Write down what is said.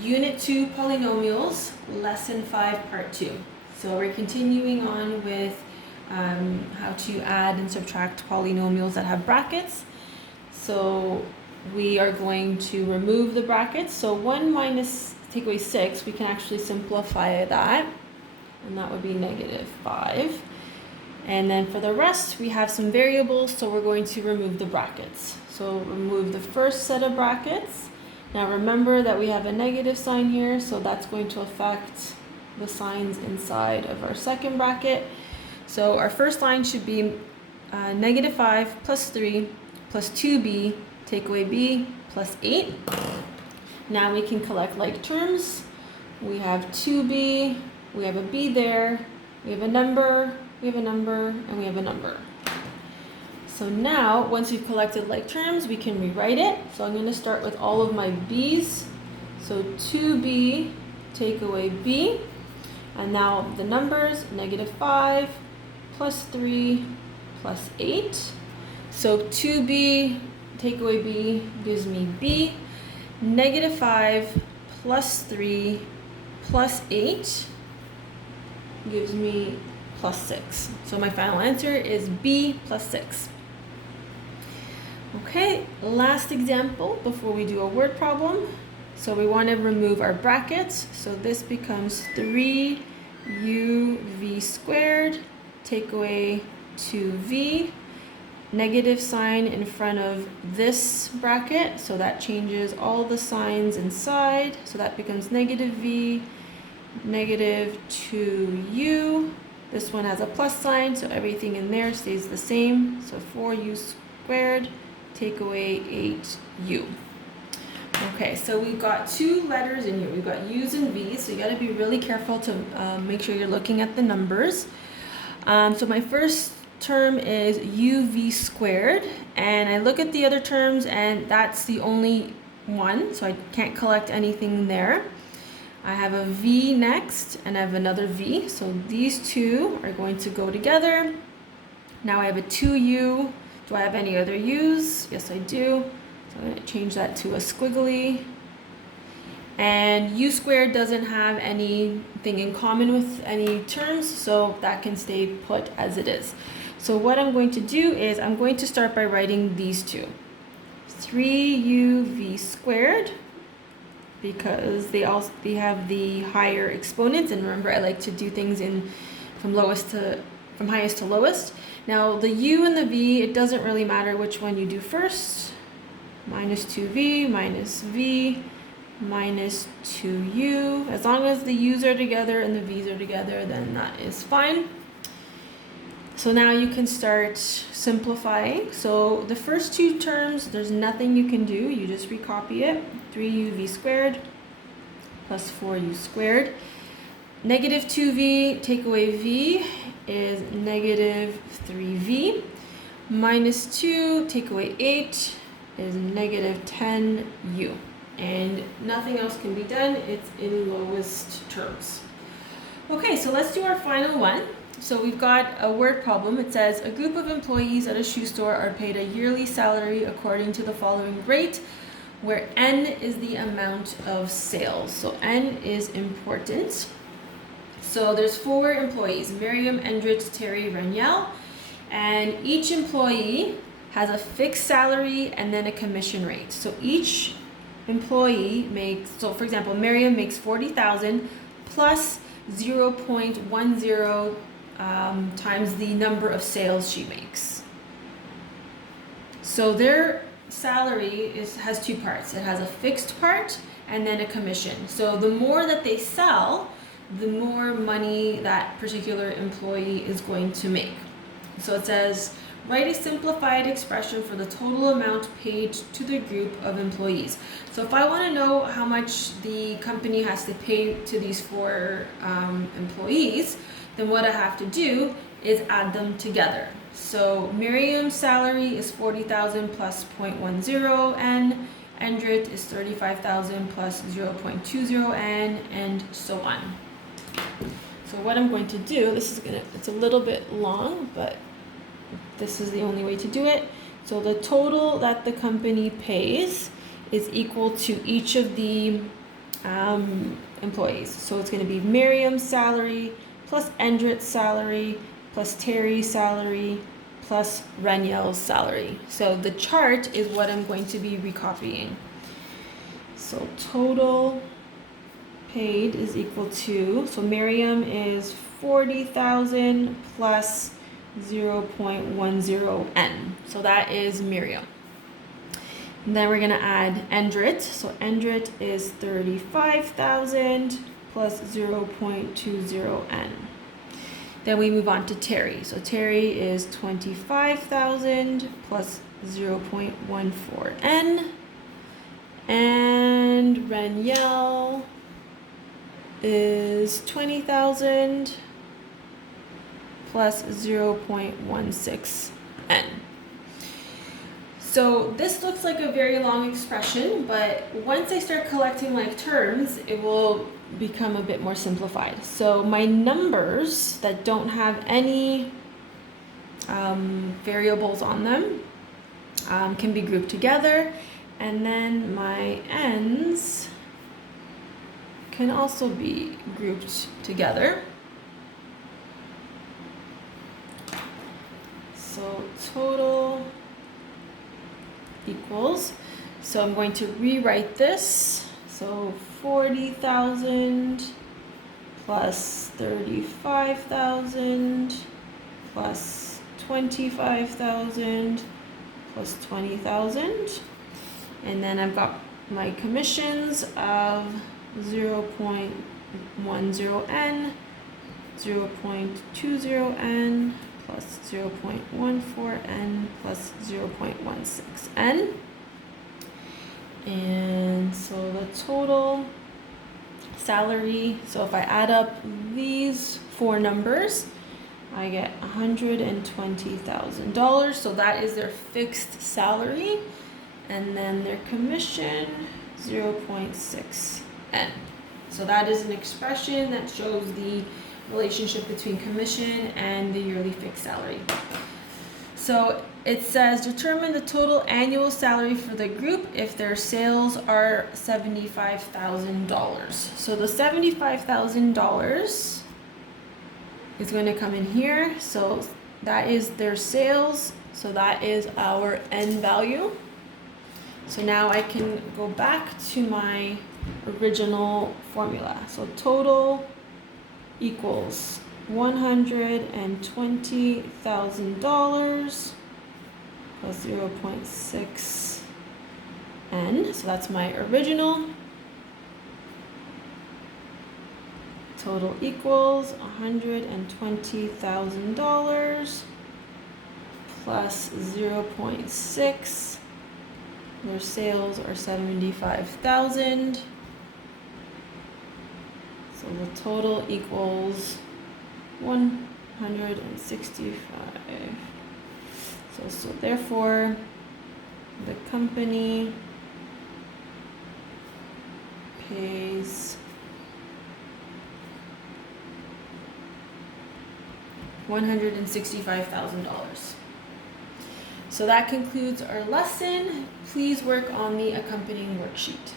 Unit 2 Polynomials, Lesson 5, Part 2. So we're continuing on with how to add and subtract polynomials that have brackets. So we are going to remove the brackets. So 1 minus, take away 6, we can actually simplify that. And that would be negative 5. And then for the rest, we have some variables, so we're going to remove the brackets. So remove the first set of brackets. Now remember that we have a negative sign here, so that's going to affect the signs inside of our second bracket. So our first line should be negative 5 plus 3 plus 2b, take away b, plus 8. Now we can collect like terms. We have 2b, we have a b there, we have a number, we have a number, and we have a number. So now, once we've collected like terms, we can rewrite it. So I'm going to start with all of my b's. So 2b, take away b. And now the numbers, negative 5 plus 3 plus 8. So 2b, take away b, gives me b. Negative 5 plus 3 plus 8 gives me plus 6. So my final answer is b plus 6. Okay, last example before we do a word problem. So we want to remove our brackets. So this becomes 3uv squared, take away 2v, negative sign in front of this bracket. So that changes all the signs inside. So that becomes negative v, negative 2u. This one has a plus sign, so everything in there stays the same. So 4u squared, take away 8u. Okay, so we've got two letters in here. We've got u's and v's, so you got to be really careful to make sure you're looking at the numbers. So my first term is uv squared, and I look at the other terms, and that's the only one, so I can't collect anything there. I have a v next, and I have another v, so these two are going to go together. Now I have a 2u. Do I have any other u's? Yes, I do. So I'm going to change that to a squiggly. And u squared doesn't have anything in common with any terms, so that can stay put as it is. So what I'm going to do is I'm going to start by writing these two. 3uv squared, because they have the higher exponents, and remember I like to do things from highest to lowest. Now the u and the v, it doesn't really matter which one you do first. Minus 2v minus v minus 2u. As long as the u's are together and the v's are together, then that is fine. So now you can start simplifying. So the first two terms, there's nothing you can do. You just recopy it. 3uv squared plus 4u squared. Negative 2v, take away v, is negative 3v. Minus 2, take away 8, is negative 10u. And nothing else can be done. It's in lowest terms. Okay, so let's do our final one. So we've got a word problem. It says, a group of employees at a shoe store are paid a yearly salary according to the following rate, where n is the amount of sales. So n is important. So there's 4 employees, Miriam, Endrit, Terry, Reniel, and each employee has a fixed salary and then a commission rate. So each employee makes, so for example, Miriam makes 40,000 plus 0.10 times the number of sales she makes. So their salary has 2 parts. It has a fixed part and then a commission. So the more that they sell, the more money that particular employee is going to make. So it says, write a simplified expression for the total amount paid to the group of employees. So if I want to know how much the company has to pay to these 4 employees, then what I have to do is add them together. So Miriam's salary is 40,000 plus 0.10 n, Endrit is 35,000 plus 0.20 n, and so on. So what I'm going to do, it's a little bit long, but this is the only way to do it. So the total that the company pays is equal to each of the employees. So it's going to be Miriam's salary plus Endrit's salary plus Terry's salary plus Reniel's salary. So the chart is what I'm going to be recopying. So total paid is equal to, so Miriam is 40,000 plus 0.10n. So that is Miriam. And then we're going to add Endrit. So Endrit is 35,000 plus 0.20n. Then we move on to Terry. So Terry is 25,000 plus 0.14n. And Reniel is 20,000 plus 0.16n. So this looks like a very long expression, but once I start collecting like terms, it will become a bit more simplified. So my numbers that don't have any variables on them can be grouped together, and then my ends can also be grouped together. So total equals, so I'm going to rewrite this. So 40,000 plus 35,000 plus 25,000 plus 20,000. And then I've got my commissions of 0.10n, 0.20n, plus 0.14n plus 0.16n. And so the total salary, so if I add up these four numbers, I get $120,000. So that is their fixed salary. And then their commission, 0.6n. So that is an expression that shows the relationship between commission and the yearly fixed salary. So it says determine the total annual salary for the group if their sales are $75,000. So the $75,000 is going to come in here. So that is their sales. So that is our end value. So now I can go back to my original formula. So total equals $120,000 plus 0.6n. So that's my original. Total equals $120,000 plus 0.6. Their sales are 75,000. So the total equals 165. So therefore, the company pays $165,000. So that concludes our lesson. Please work on the accompanying worksheet.